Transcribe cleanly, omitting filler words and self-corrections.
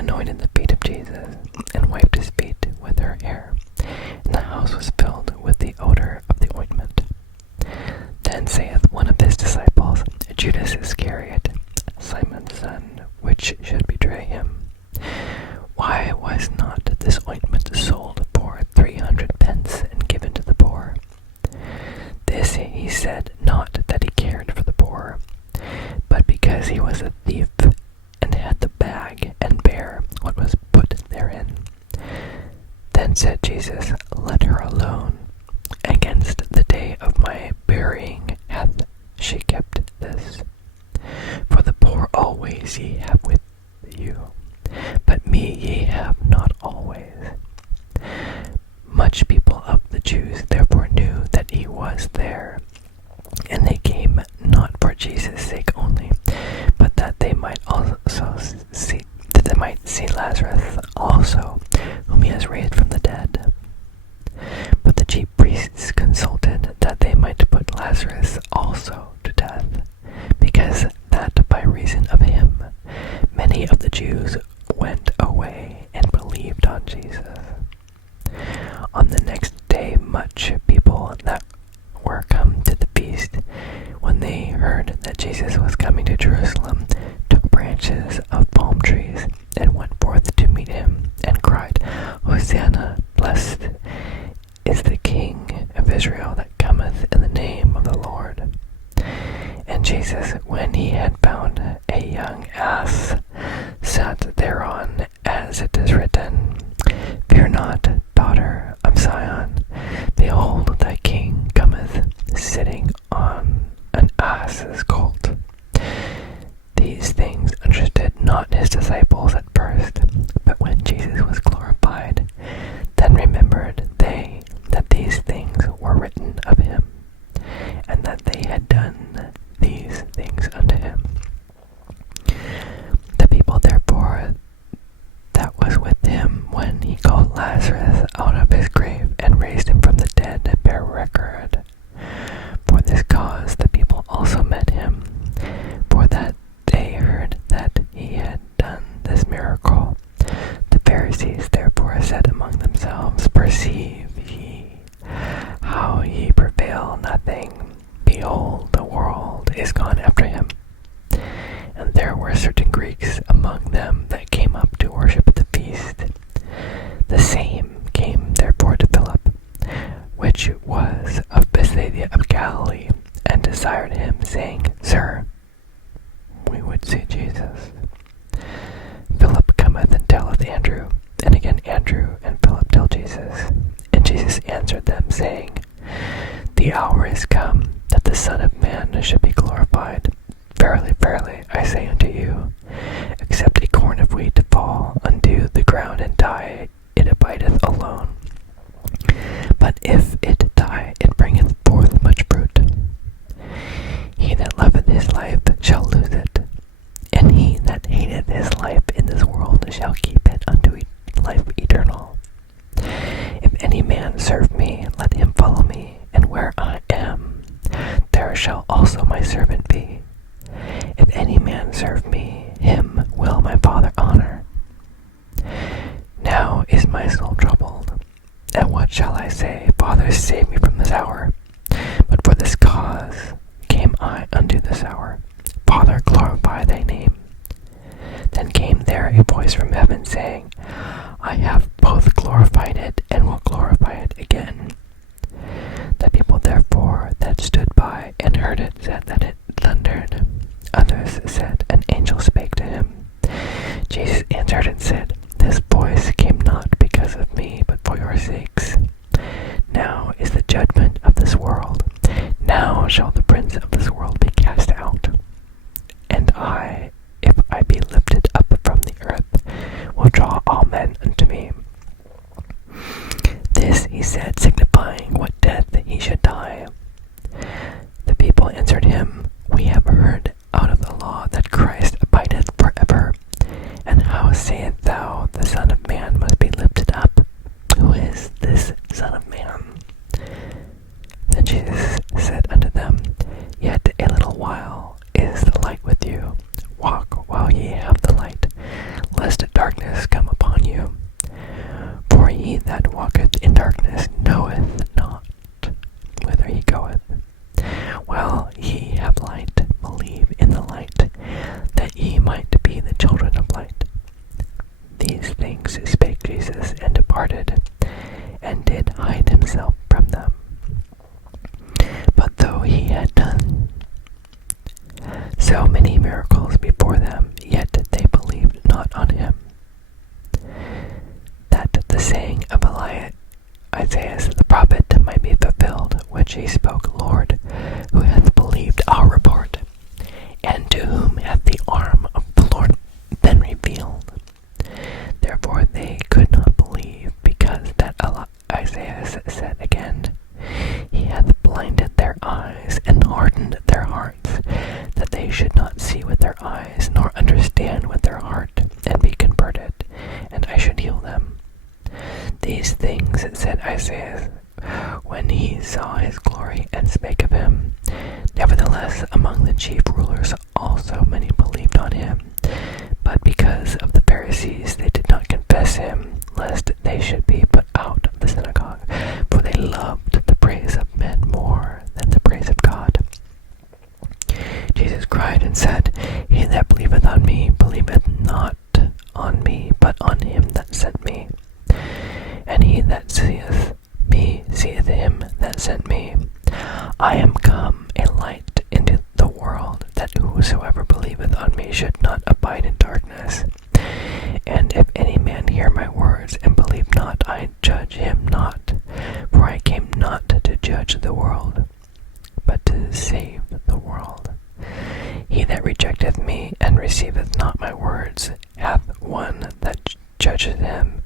anointed the feet of Jesus, and wiped his feet with her hair. And the house was filled with the odor of the ointment. Then saith one of his disciples, Judas Iscariot, Simon's son, which should betray him, why was not this ointment sold for 300 pence and given to the poor? This he said, not that he cared for the poor, but because he was a thief, and had the bag, and bare what was put therein. Then said Jesus, Let her alone. Against the day of my burying hath she kept this. For the poor always ye have with you, but me ye have not always. Much people of the Jews therefore knew that he was there, and they came not for Jesus' sake only, but that they might see Lazarus also, whom he has raised from the dead. But the chief priests consulted that they might put Lazarus also to death, because that by reason of him many of the Jews went away and believed on Jesus. On the next day much people that were come to the feast, when they heard that Jesus was coming to Jerusalem, took branches of palm trees, and went forth to meet him, and cried, Hosanna, blessed is the King of Israel that cometh in the name of the Lord. And Jesus, when he had found a young ass, sat thereon, as it is written, Fear not, daughter of Zion, behold, thy King cometh, sitting on an ass's colt. These things understood not his disciples at first, but when Jesus was glorified, then remembered they that these things were written of him, and that they had done these things unto him. The people therefore that was with him when he called Lazarus out of his grave and raised him from the dead bear record. For this cause the people also met him, for that they heard that he had done this miracle. The Pharisees therefore said among themselves, Perceive ye how ye prevail nothing? Behold, the world is gone after him. And there were certain Greeks among them that came up to worship at the feast. The same came therefore to Philip, which was of Bethsaida of Galilee, and desired him, saying, Sir, we would see Jesus. Philip cometh and telleth Andrew, and again Andrew and Philip tell Jesus. And Jesus answered them, saying, The hour is come that the Son of Man should be glorified. Verily, verily, I say unto you, except a corn of wheat fall unto the ground and die, it abideth alone. But if it die, it bringeth forth much fruit. He that loveth his life shall lose it, and he that hateth his life in this world shall keep it unto life eternal. If any man serve me, let him follow me, and where I am, there shall also my servant be. If any man serve me, him will my Father honor. Now is my soul troubled, and what shall I say? Father, save me from this hour. But for this cause came I unto this hour. Father, glorify thy name. Then came there a voice from heaven, saying, I have both glorified it, and will glorify it again. The people therefore that stood by and heard it said that it thundered. Others said, An angel spake to him. Jesus answered and said, This voice came not because of me, but for your sakes. Now is the judgment of this world. Now shall the prince of this world be cast out. And I, if I be lifted up from the earth, will draw all men unto me. This he said, signifying what death he should die. The people answered him, We have heard out of the law that Christ abideth forever. And how sayest thou, the Son of Man must be lifted up? Who is this Son of Man? Then Jesus said unto them, Yet a little while is the light with you. Walk while ye have the light, lest darkness Jesus, and departed, and did hide himself from them. But though he had done so many miracles before them, yet they believed not on him. That the saying of Isaiah the prophet might be fulfilled, which he spoke, Lord, who hath believed our report, and to whom hath the arm of the Lord been revealed? Therefore they could not believe, because that Isaiah said again, He hath blinded their eyes and hardened their hearts, that they should not see with their eyes, nor understand with their heart, and be converted, and I should heal them. These things said Isaiah when he saw his glory, and spake of him. Nevertheless, among the chief rulers also many believed on him, but because of the Pharisees they did not confess him, lest they should be put out of the synagogue, for they loved the praise of men more than the praise of God. Jesus cried and said, He that believeth on me believeth not on me, but on him that sent me. And he that seeth me seeth him that sent me. I am come a light into the world, that whosoever believeth on me should not abide in darkness. And if any man hear my words and believe not, I judge him not. For I came not to judge the world, but to save the world. He that rejecteth me and receiveth not my words hath one that judgeth him.